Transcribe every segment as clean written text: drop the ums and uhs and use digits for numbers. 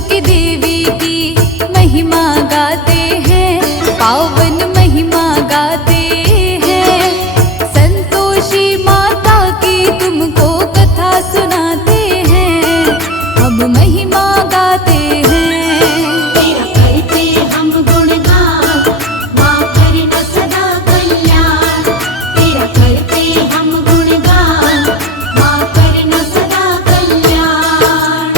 की देवी की महिमा गाते हैं, पावन महिमा गाते हैं। संतोषी माता की तुमको कथा सुनाते हैं, हम महिमा गाते हैं। तेरा करते हम गुणगान, माँ करना सदा कल्याण। तेरा करते हम गुणगान, माँ करना सदा कल्याण।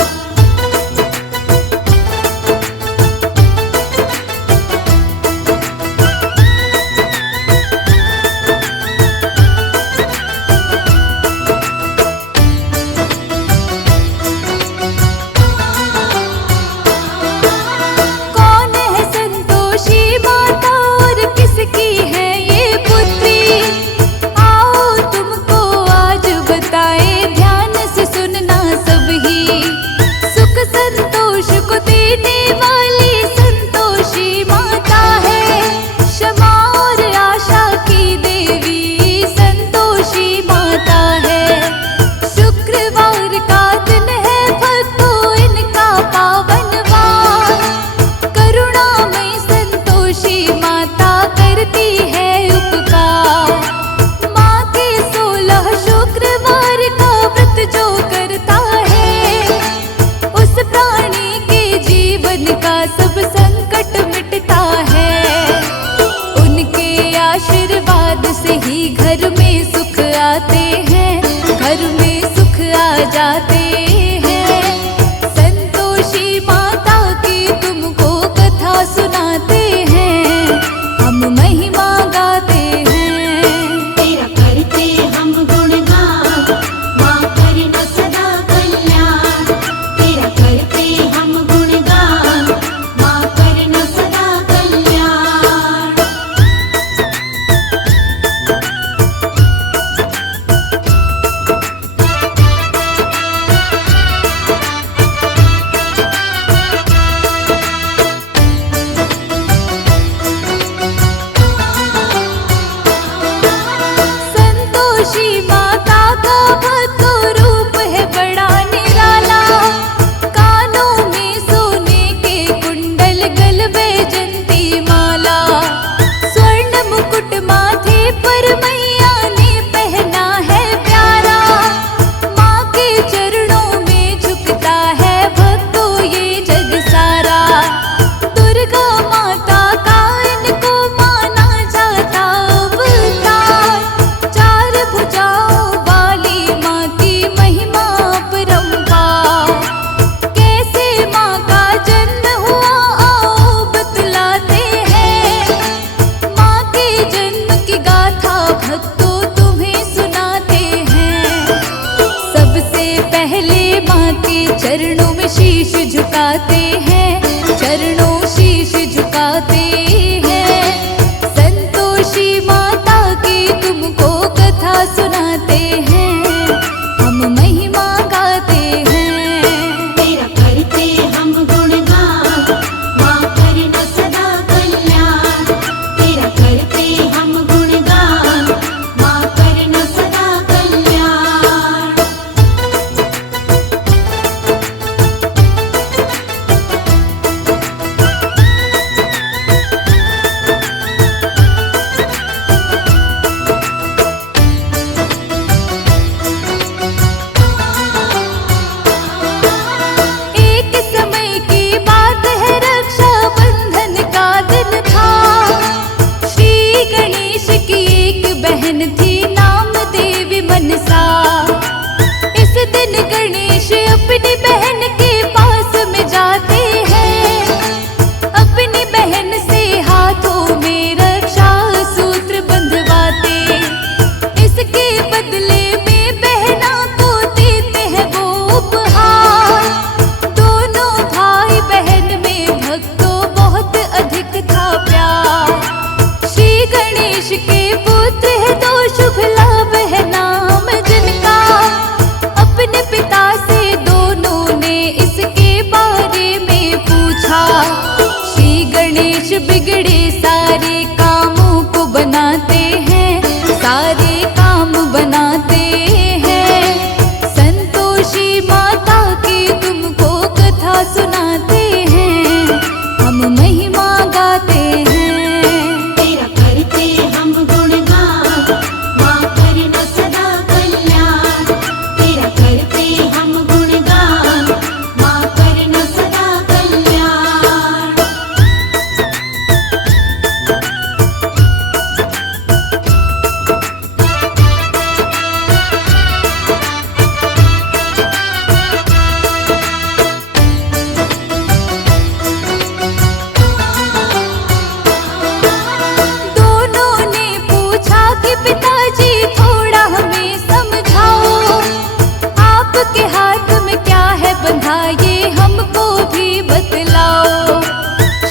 था ये हमको भी बतलाओ।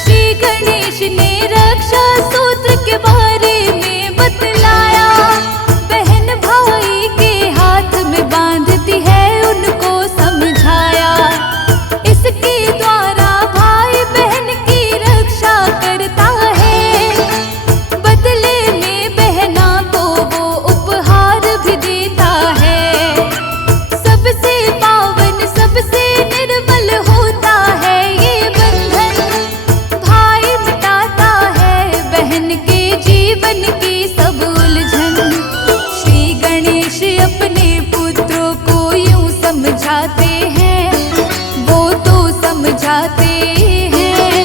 श्री गणेश ने रक्षा सूत्र के बारे में बतलाया। बहन भाई के हाथ में बांधती है उनको समझाया। इसके द्वारा भाई बहन की रक्षा करता है। बदले में बहना को वो उपहार भी देता है। सबसे पावन सबसे निर्मल होता है ये बंधन। भाई मिटाता है बहन के जीवन की सब उलझन। श्री गणेश अपने पुत्रों को यूं समझाते हैं, वो तो समझाते हैं।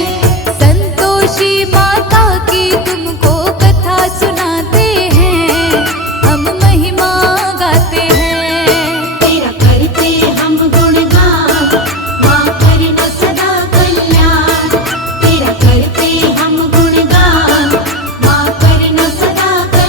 संतोषी माता की तुमको कथा सुनाते हैं, हम महिमा गाते हैं। तेरा करते हम गुणगान, माँ करना सदा कल्याण। तेरा करते हम गुणगान, माँ करना सदा कल्याण।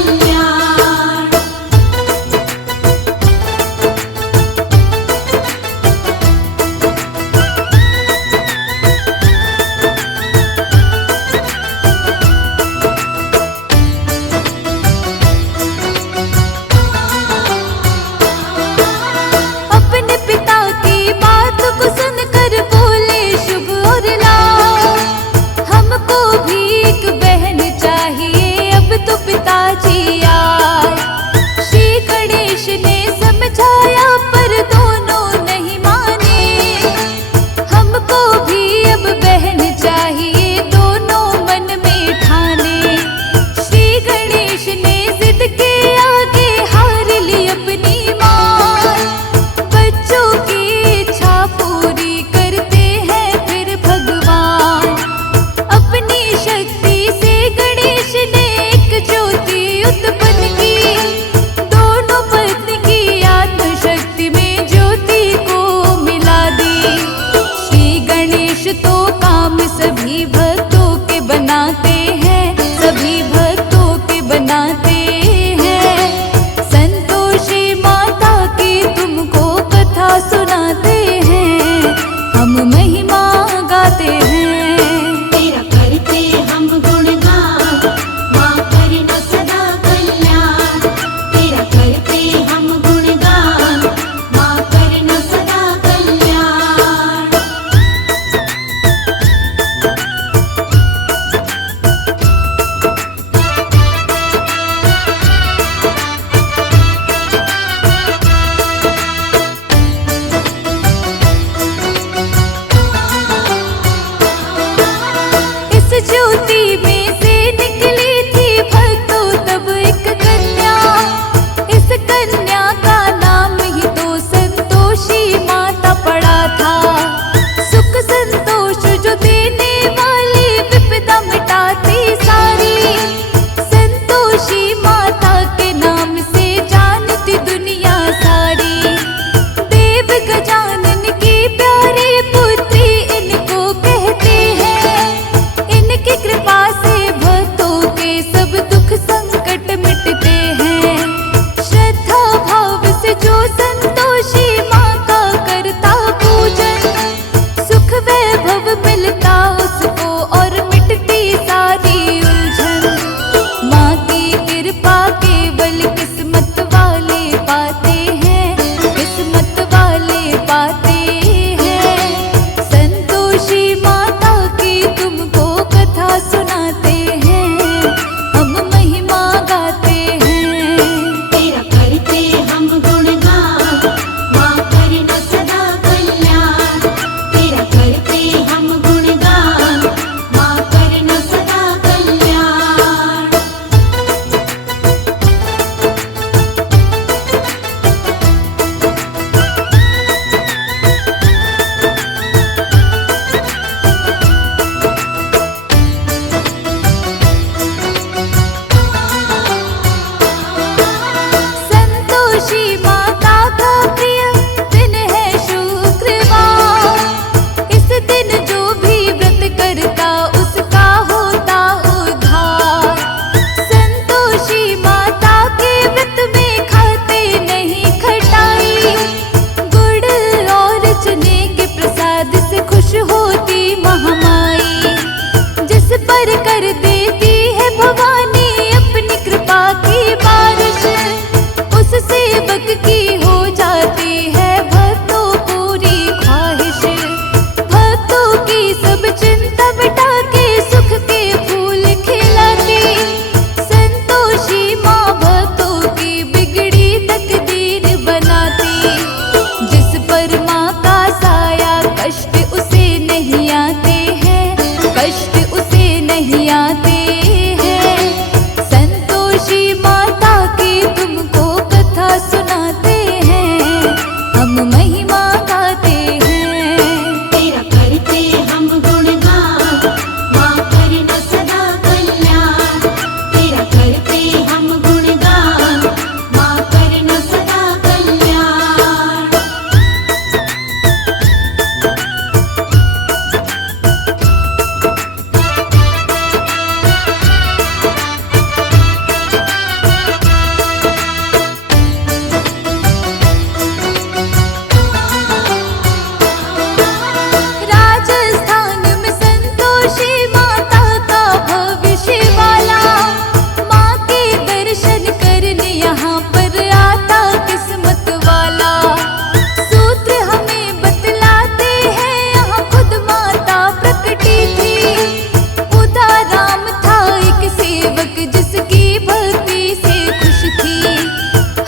सेवक जिसकी भक्ति से खुश थी।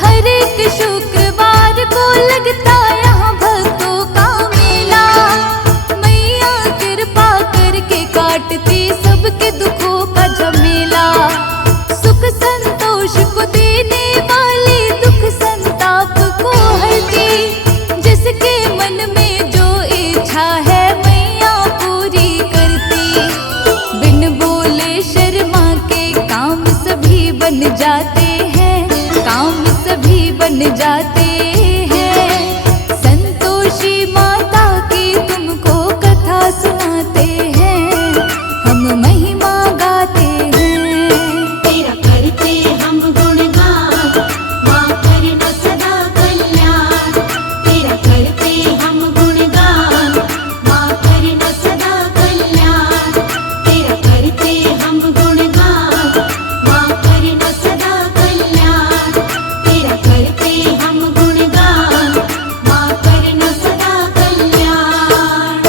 हर एक शुक्रवार को लगता यहाँ भक्तों का मेला। मैया कृपा करके काटती सबके दुखों का झमेला। सुख संतोष को देने वाली, दुख संताप को हरती। जिसके मन में जो इच्छा है मैया पूरी करती। बिन बोले शर्मा के काम सभी बन जाते हैं, काम सभी बन जाते हैं। संतोषी माता की तुमको कथा सुनाते हैं, हम महिमा गाते हैं। तेरा करते हम गुणगान, माँ करना सदा कल्याण। तेरा करते हम गुणगान, माँ करना सदा कल्याण। तेरा करते हम गुणगान, माँ करना सदा कल्याण। तेरा करते हम गुणगान, माँ करना सदा कल्याण।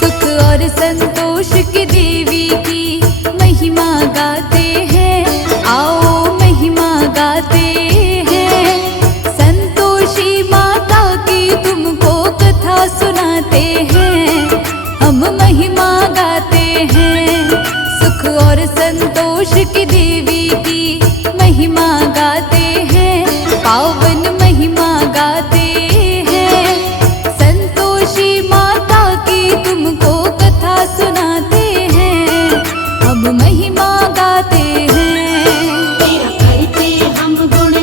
सुख और संतोष की देवी की महिमा गाते हैं, आओ महिमा गाते हैं। संतोषी माता की तुमको कथा सुनाते हैं, हम महिमा गाते हैं। सुख और संतोष की देवी की महिमा गाते हैं, पावन महिमा गाते हैं। संतोषी माता की तुमको कथा सुनाते हैं, हम महिमा गाते हैं। तेरा करते हम गुण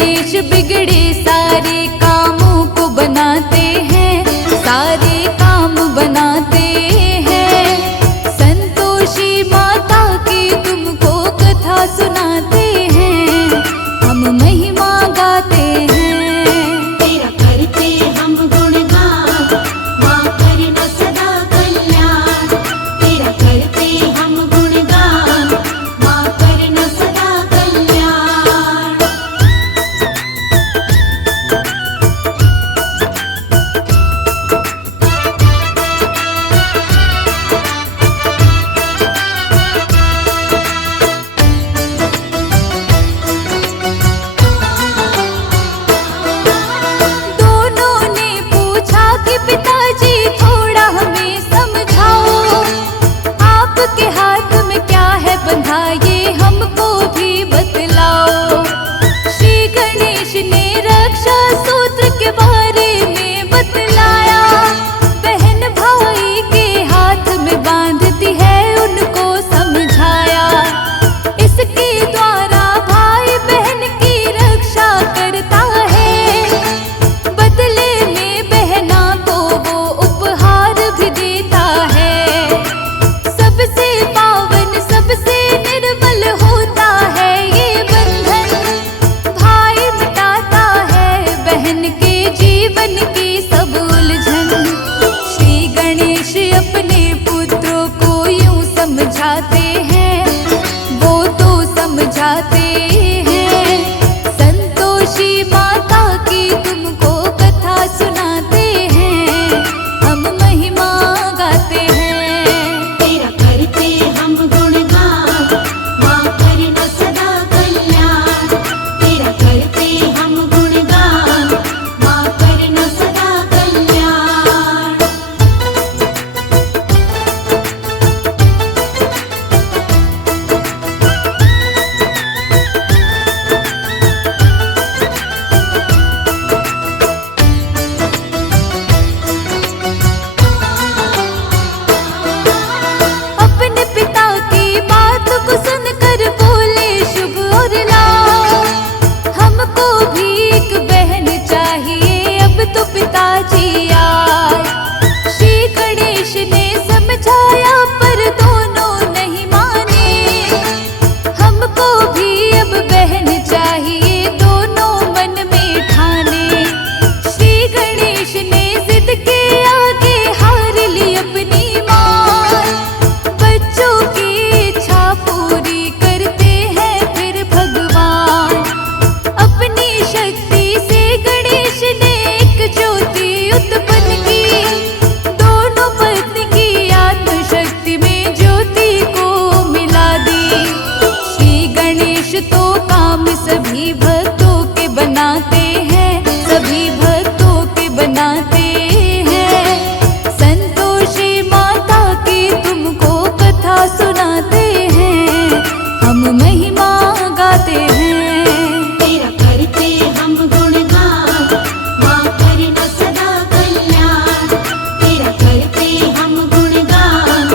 गणेश बिगड़े सारे कामों को बनाते हैं, सारे काम बनाते हैं। संतोषी माता की तुमको कथा सुनाते हैं, हम महिमा गाते हैं। तेरा करते हम गुणगान, माँ करना सदा कल्याण। तेरा करते हम गुणगान, माँ करना सदा कल्याण। दोनों ने पूछा कि पिताजी थोड़ा हमें समझाओ, आपके हाथ में क्या है बंधा ये हमको भी बतलाओ। श्री गणेश ने रक्षा सूत्र के बारे में बतलाया, बहन भाई के हाथ में बांधती है उनको समझाया। इसके द्वारा भाई बहन की रक्षा करता है, बदले में बहना को वो उपहार भी देता है। सबसे पावन सबसे निर्मल होता है ये बंधन, भाई मिटाता है बहन के जीवन की सब उलझन। श्री गणेश अपने पुत्रों को यूं समझाते हैं, वो तो समझाते हैं। संतोषी माता की तुमको कथा सुनाते हैं, हम महिमा गाते हैं। तेरा करते हम गुणगान, माँ करना सदा कल्याण। तेरा करते हम गुणगान, माँ करना सदा कल्याण। अपने पिता की बात को सुनकर बोले शुभ और लाभ, हमको भी एक बहन चाहिए अब तो पिताजी आए। श्री गणेश ने समझाया पर दोनों नहीं माने, हमको भी अब बहन चाहिए दोनों मन में ठाने। श्री गणेश ने जिद के आगे हार ली अपनी मान, बच्चों की इच्छा पूरी करते हैं फिर भगवान। अपनी शक्ति से गणेश ने एक ज्योति उत्पन्न की, दोनों पत्नी की आत्मशक्ति में ज्योति को मिला दी। श्री गणेश तो काम सभी भक्तों के बनाते हैं, सभी भक्तों के बनाते हैं। संतोषी माता की तुमको कथा सुनाते हैं, हम महिमा गाते हैं। तेरा करते हम गुणगान, माँ करना सदा कल्याण। तेरा करते हम गुणगान,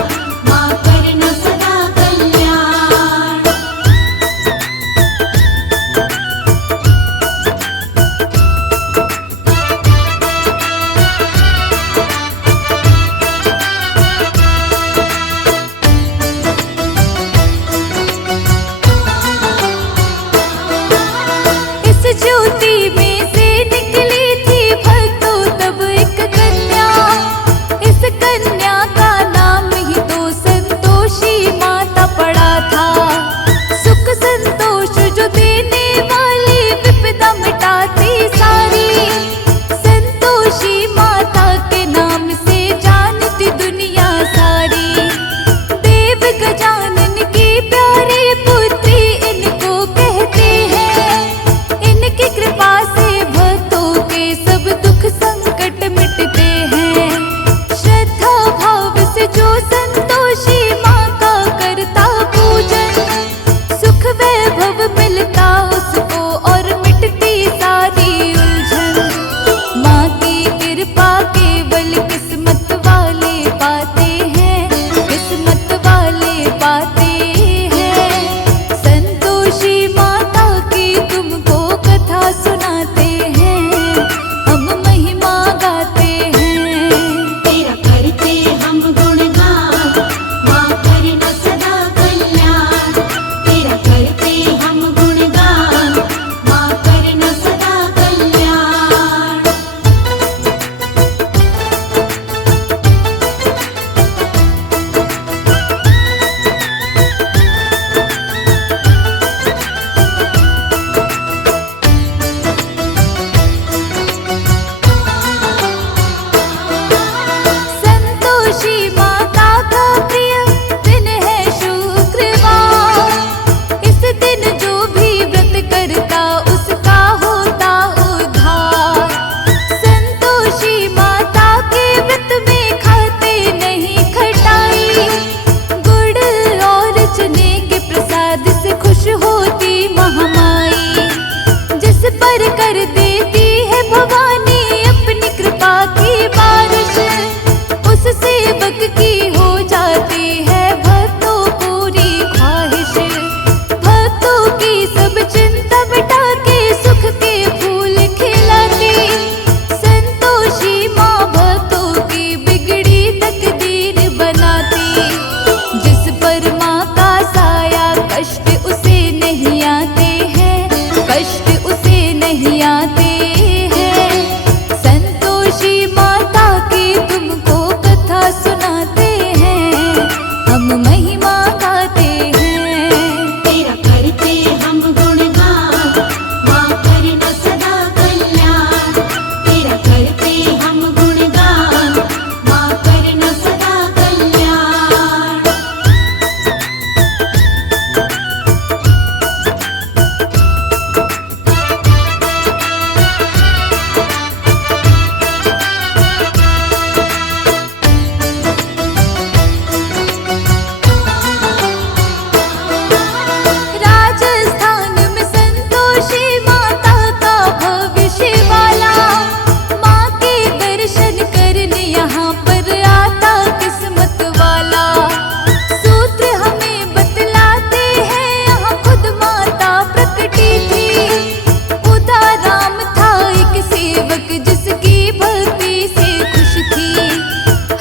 माँ करना सदा कल्याण। इस ज्योति में से निकली थी भक्तों तब एक कन्या, इस कन्या का नाम ही तो संतोषी माता पड़ा था। सुख संतोष जो देने वाली विपदा मिटाती सारी, संतोषी माता के नाम से जानती दुनिया सारी। देव गजानन की प्यारी पुत्री इनको कहते हैं, इनकी कृपा से कर देती है भवानी अपनी कृपा की बारिश। उस सेवक की हो जाती है भक्तों पूरी ख्वाहिश। भक्तों की सब चिंता मिटा के सुख के फूल खिलाती। संतोषी माँ भक्तों की बिगड़ी तकदीर बनाती। जिस पर माँ का साया कष्ट उसे नहीं आते हैं, कष्ट उसे नहीं आते हैं। संतोषी माता की तुमको कथा सुनाते हैं, हम महिमा गाते हैं। तेरा करते हम गुणगान, माँ करना सदा कल्याण। तेरा करते हम गुणगान, माँ करना सदा कल्याण। राजस्थान में संतोषी माता का भविष्य वाला। माँ के दर्शन करने यहाँ पर आता किस्मत वाला। सूत्र हमें बतलाते हैं यहाँ खुद माता प्रकटी थी। उदाराम था एक सेवक जिसकी भक्ति से खुश थी।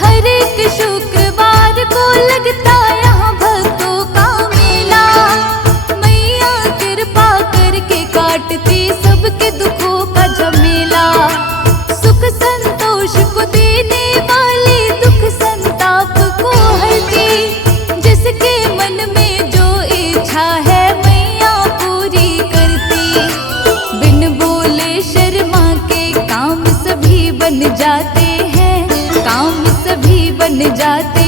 हर एक शुक्रवार को लगता यहाँ भक्तों का मेला। मैया कृपा करके काटती सबके दुखों का झमेला। सुख संतोष को देने वाली दुख संताप को हरती। जिसके मन में जो इच्छा है मैया पूरी करती। बिन बोले शर्मा के काम सभी बन जाते हैं, काम सभी बन जाते